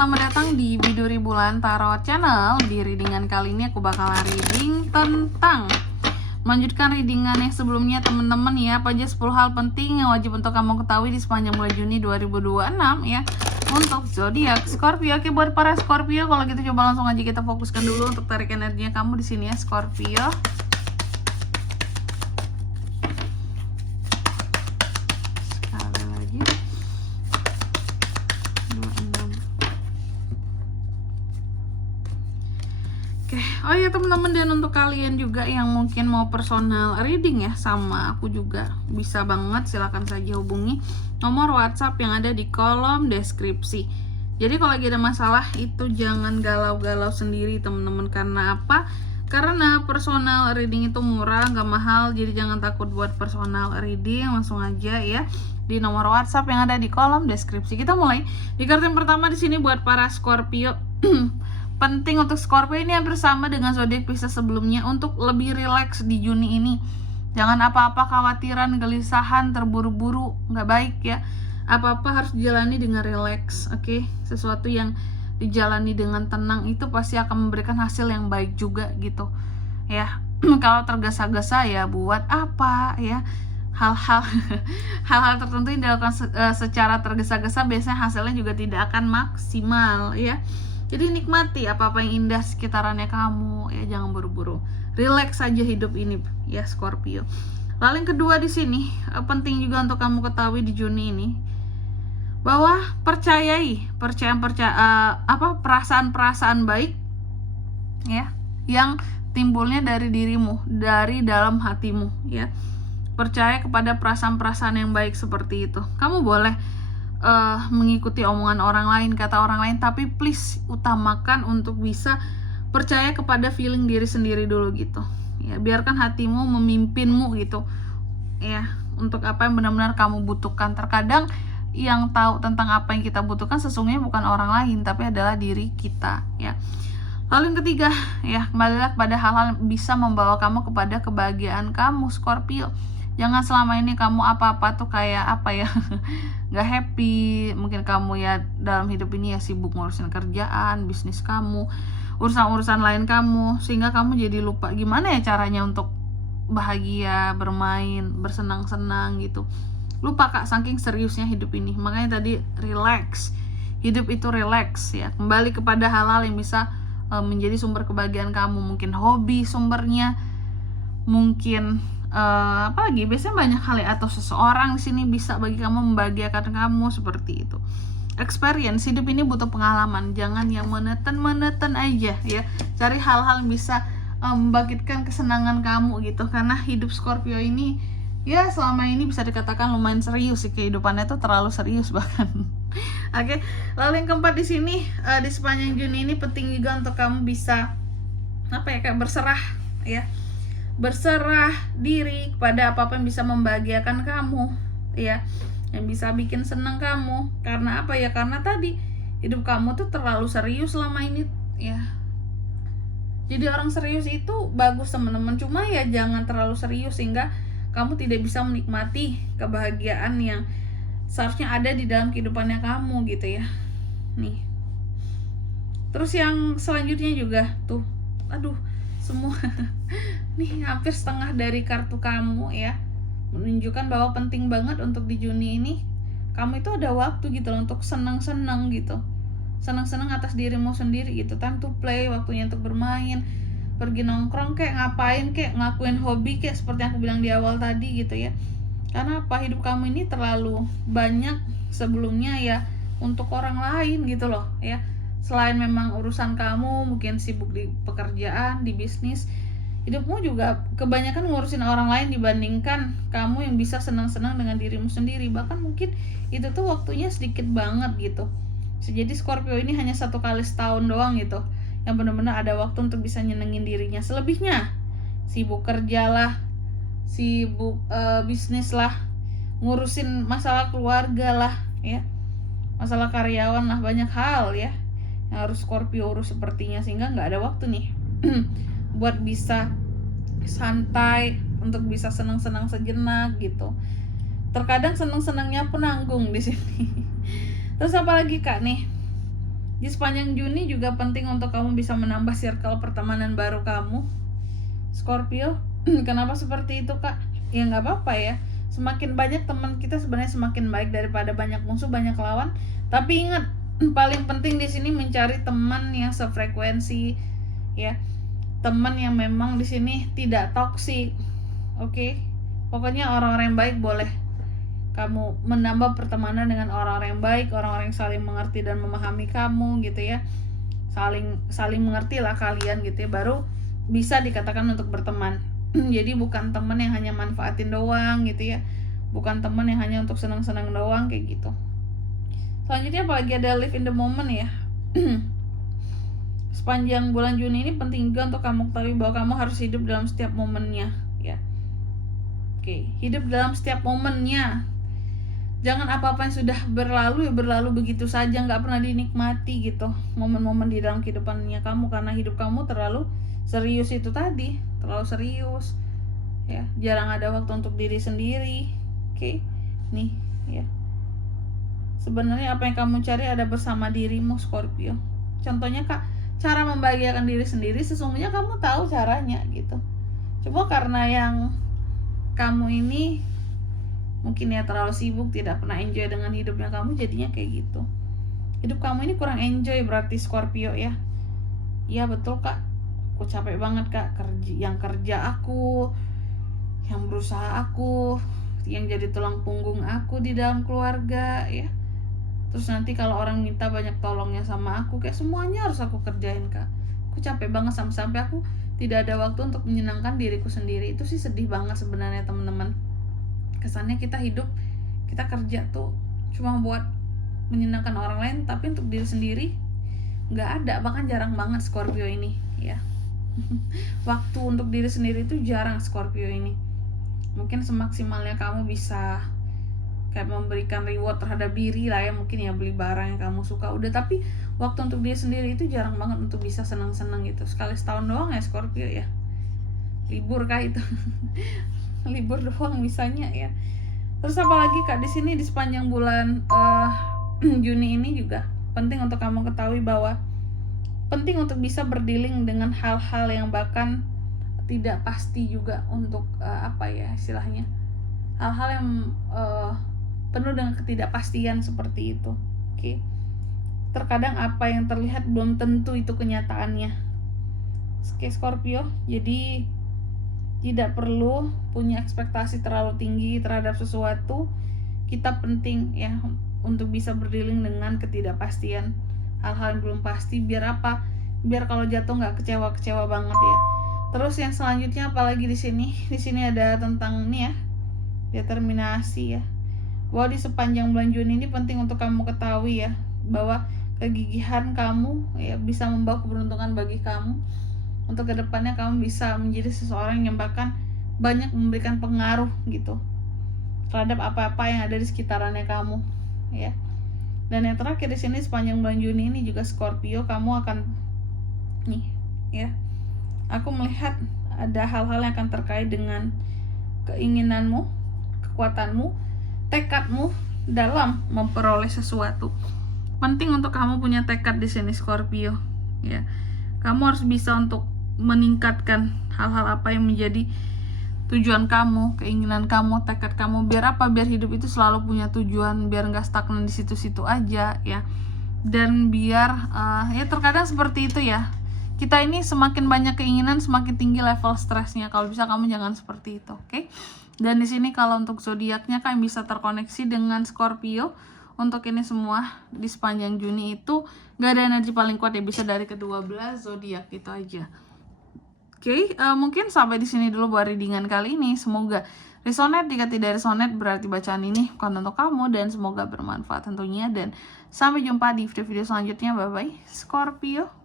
selamat datang di Biduri Bulan Tarot Channel. Di readingan kali ini aku bakal reading tentang melanjutkan readingan yang sebelumnya teman-teman ya. Apa aja 10 hal penting yang wajib untuk kamu ketahui di sepanjang bulan Juni 2026 ya. Untuk zodiak Scorpio. Oke, buat para Scorpio, kalau gitu coba langsung aja kita fokuskan dulu untuk tarik energinya kamu di sini ya Scorpio. Oh ya teman-teman, dan untuk kalian juga yang mungkin mau personal reading ya sama aku juga bisa banget, silahkan saja hubungi nomor WhatsApp yang ada di kolom deskripsi. Jadi kalau lagi ada masalah itu jangan galau-galau sendiri teman-teman. Karena apa? Karena personal reading itu murah, nggak mahal. Jadi jangan takut buat personal reading, langsung aja ya di nomor WhatsApp yang ada di kolom deskripsi. Kita mulai di kartu yang pertama di sini buat para Scorpio. Penting untuk Scorpio ini hampir sama dengan zodiak Pisces sebelumnya untuk lebih rileks di Juni ini. Jangan apa-apa khawatiran, gelisahan, terburu-buru, nggak baik ya. Apa-apa harus dijalani dengan rileks, oke? Sesuatu yang dijalani dengan tenang itu pasti akan memberikan hasil yang baik juga gitu ya. Kalau tergesa-gesa ya buat apa ya? Hal-hal tertentu yang dilakukan secara tergesa-gesa biasanya hasilnya juga tidak akan maksimal ya. Jadi nikmati apa-apa yang indah sekitarannya kamu ya, jangan buru-buru. Relax saja hidup ini ya Scorpio. Lalu yang kedua di sini penting juga untuk kamu ketahui di Juni ini bahwa perasaan-perasaan baik ya yang timbulnya dari dirimu, dari dalam hatimu ya. Percaya kepada perasaan-perasaan yang baik seperti itu. Kamu boleh mengikuti omongan orang lain, kata orang lain, tapi please utamakan untuk bisa percaya kepada feeling diri sendiri dulu gitu ya. Biarkan hatimu memimpinmu gitu ya, untuk apa yang benar-benar kamu butuhkan. Terkadang yang tahu tentang apa yang kita butuhkan sesungguhnya bukan orang lain, tapi adalah diri kita ya. Lalu yang ketiga ya, kembalilah pada hal-hal yang bisa membawa kamu kepada kebahagiaan kamu Scorpio. Jangan selama ini kamu apa-apa tuh kayak apa ya nggak happy. Mungkin kamu ya dalam hidup ini ya sibuk ngurusin kerjaan, bisnis kamu, urusan-urusan lain kamu, sehingga kamu jadi lupa gimana ya caranya untuk bahagia, bermain, bersenang-senang gitu. Lupa Kak, saking seriusnya hidup ini. Makanya tadi relax, hidup itu relax ya. Kembali kepada hal-hal yang bisa menjadi sumber kebahagiaan kamu. Mungkin hobi sumbernya, mungkin apalagi biasanya banyak hal ya, atau seseorang di sini bisa bagi kamu membahagiakan kamu seperti itu. Experience, hidup ini butuh pengalaman, jangan yang meneten aja ya. Cari hal-hal yang bisa membangkitkan kesenangan kamu gitu, karena hidup Scorpio ini ya selama ini bisa dikatakan lumayan serius sih, kehidupannya tuh terlalu serius bahkan. Oke, lalu yang keempat di sini di sepanjang Juni ini penting juga untuk kamu bisa apa ya, kayak berserah ya. Berserah diri kepada apa-apa yang bisa membahagiakan kamu ya, yang bisa bikin senang kamu. Karena apa ya, karena tadi hidup kamu tuh terlalu serius selama ini ya. Jadi orang serius itu bagus teman-teman, cuma ya jangan terlalu serius sehingga kamu tidak bisa menikmati kebahagiaan yang seharusnya ada di dalam kehidupannya kamu gitu ya. Nih, terus yang selanjutnya juga tuh, aduh semua nih hampir setengah dari kartu kamu ya, menunjukkan bahwa penting banget untuk di Juni ini kamu itu ada waktu gitu loh untuk senang-senang gitu, senang-senang atas dirimu sendiri gitu. Time to play, waktunya untuk bermain, pergi nongkrong kayak ngapain, kayak ngelakuin hobi kayak seperti yang aku bilang di awal tadi gitu ya. Karena apa, hidup kamu ini terlalu banyak sebelumnya ya untuk orang lain gitu loh ya. Selain memang urusan kamu mungkin sibuk di pekerjaan, di bisnis, hidupmu juga kebanyakan ngurusin orang lain dibandingkan kamu yang bisa senang-senang dengan dirimu sendiri. Bahkan mungkin itu tuh waktunya sedikit banget gitu. Jadi Scorpio ini hanya 1 kali setahun doang gitu yang benar-benar ada waktu untuk bisa nyenengin dirinya. Selebihnya sibuk kerja lah, sibuk bisnis lah, ngurusin masalah keluarga lah ya, masalah karyawan lah, banyak hal ya yang harus Scorpio urus sepertinya, sehingga nggak ada waktu nih buat bisa santai, untuk bisa senang-senang sejenak gitu. Terkadang senang-senangnya pun nanggung di sini. Terus apa lagi Kak nih? Di sepanjang Juni juga penting untuk kamu bisa menambah circle pertemanan baru kamu, Scorpio. Kenapa seperti itu, Kak? Ya nggak apa-apa ya. Semakin banyak teman kita sebenarnya semakin baik daripada banyak musuh, banyak lawan. Tapi ingat, paling penting di sini mencari teman yang sefrekuensi, ya. Teman yang memang di sini tidak toksik. Oke? Pokoknya orang-orang yang baik boleh kamu menambah pertemanan dengan orang-orang yang baik, orang-orang yang saling mengerti dan memahami kamu gitu ya. Saling mengerti lah kalian gitu ya, baru bisa dikatakan untuk berteman. Jadi bukan teman yang hanya manfaatin doang gitu ya, bukan teman yang hanya untuk senang-senang doang kayak gitu. Selanjutnya apalagi ada live in the moment ya. Sepanjang bulan Juni ini penting juga untuk kamu ketahui bahwa kamu harus hidup dalam setiap momennya ya. Oke, hidup dalam setiap momennya. Jangan apa-apa yang sudah berlalu ya berlalu begitu saja, nggak pernah dinikmati gitu momen-momen di dalam kehidupannya kamu, karena hidup kamu terlalu serius itu tadi, terlalu serius ya, jarang ada waktu untuk diri sendiri. Oke, nih ya, sebenarnya apa yang kamu cari ada bersama dirimu, Scorpio. Contohnya, Kak, cara membahagiakan diri sendiri sesungguhnya kamu tahu caranya gitu. Coba karena yang kamu ini mungkin ya terlalu sibuk, tidak pernah enjoy dengan hidupnya kamu, jadinya kayak gitu. Hidup kamu ini kurang enjoy berarti, Scorpio ya. Iya betul, Kak, aku capek banget, Kak, yang kerja aku, yang berusaha aku, yang jadi tulang punggung aku di dalam keluarga ya. Terus nanti kalau orang minta banyak tolongnya sama aku, kayak semuanya harus aku kerjain, Kak. Aku capek banget sampai aku tidak ada waktu untuk menyenangkan diriku sendiri. Itu sih sedih banget sebenarnya, teman-teman. Kesannya kita hidup, kita kerja tuh cuma buat menyenangkan orang lain, tapi untuk diri sendiri nggak ada, bahkan jarang banget Scorpio ini ya. Waktu untuk diri sendiri itu jarang, Scorpio ini. Mungkin semaksimalnya kamu bisa kayak memberikan reward terhadap diri lah ya, mungkin ya beli barang yang kamu suka udah, tapi waktu untuk diri sendiri itu jarang banget untuk bisa senang-senang gitu. Sekali setahun doang ya, Scorpio ya, libur kah itu? Libur doang misalnya ya. Terus apalagi, Kak, di sini di sepanjang bulan Juni ini juga penting untuk kamu ketahui bahwa penting untuk bisa berdealing dengan hal-hal yang bahkan tidak pasti juga untuk apa ya istilahnya, hal-hal yang penuh dengan ketidakpastian seperti itu. Oke. Terkadang apa yang terlihat belum tentu itu kenyataannya. Oke, Scorpio. Jadi tidak perlu punya ekspektasi terlalu tinggi terhadap sesuatu. Kita penting ya untuk bisa berdealing dengan ketidakpastian, hal-hal yang belum pasti. Biar apa? Biar kalau jatuh nggak kecewa banget ya. Terus yang selanjutnya apalagi di sini? Di sini ada tentang ini ya, determinasi ya. Bahwa di sepanjang bulan Juni ini penting untuk kamu ketahui ya, bahwa kegigihan kamu ya bisa membawa keberuntungan bagi kamu. Untuk kedepannya kamu bisa menjadi seseorang yang bahkan banyak memberikan pengaruh gitu terhadap apa-apa yang ada di sekitarannya kamu ya. Dan yang terakhir di sini sepanjang bulan Juni ini juga, Scorpio, kamu akan nih ya, aku melihat ada hal-hal yang akan terkait dengan keinginanmu, kekuatanmu, tekadmu dalam memperoleh sesuatu. Penting untuk kamu punya tekad di sini, Scorpio ya. Kamu harus bisa untuk meningkatkan hal-hal apa yang menjadi tujuan kamu, keinginan kamu, tekad kamu. Biar apa? Biar hidup itu selalu punya tujuan, biar nggak stagnan di situ-situ aja ya. Dan biar ya terkadang seperti itu ya. Kita ini semakin banyak keinginan, semakin tinggi level stresnya. Kalau bisa kamu jangan seperti itu, oke? Dan di sini kalau untuk zodiaknya kan bisa terkoneksi dengan Scorpio. Untuk ini semua di sepanjang Juni itu nggak ada energi paling kuat ya, bisa dari kedua belah zodiak gitu aja. Oke, mungkin sampai di sini dulu buat readingan kali ini. Semoga resonate. Jika tidak resonate berarti bacaan ini bukan untuk kamu, dan semoga bermanfaat tentunya. Dan sampai jumpa di video-video selanjutnya. Bye bye, Scorpio.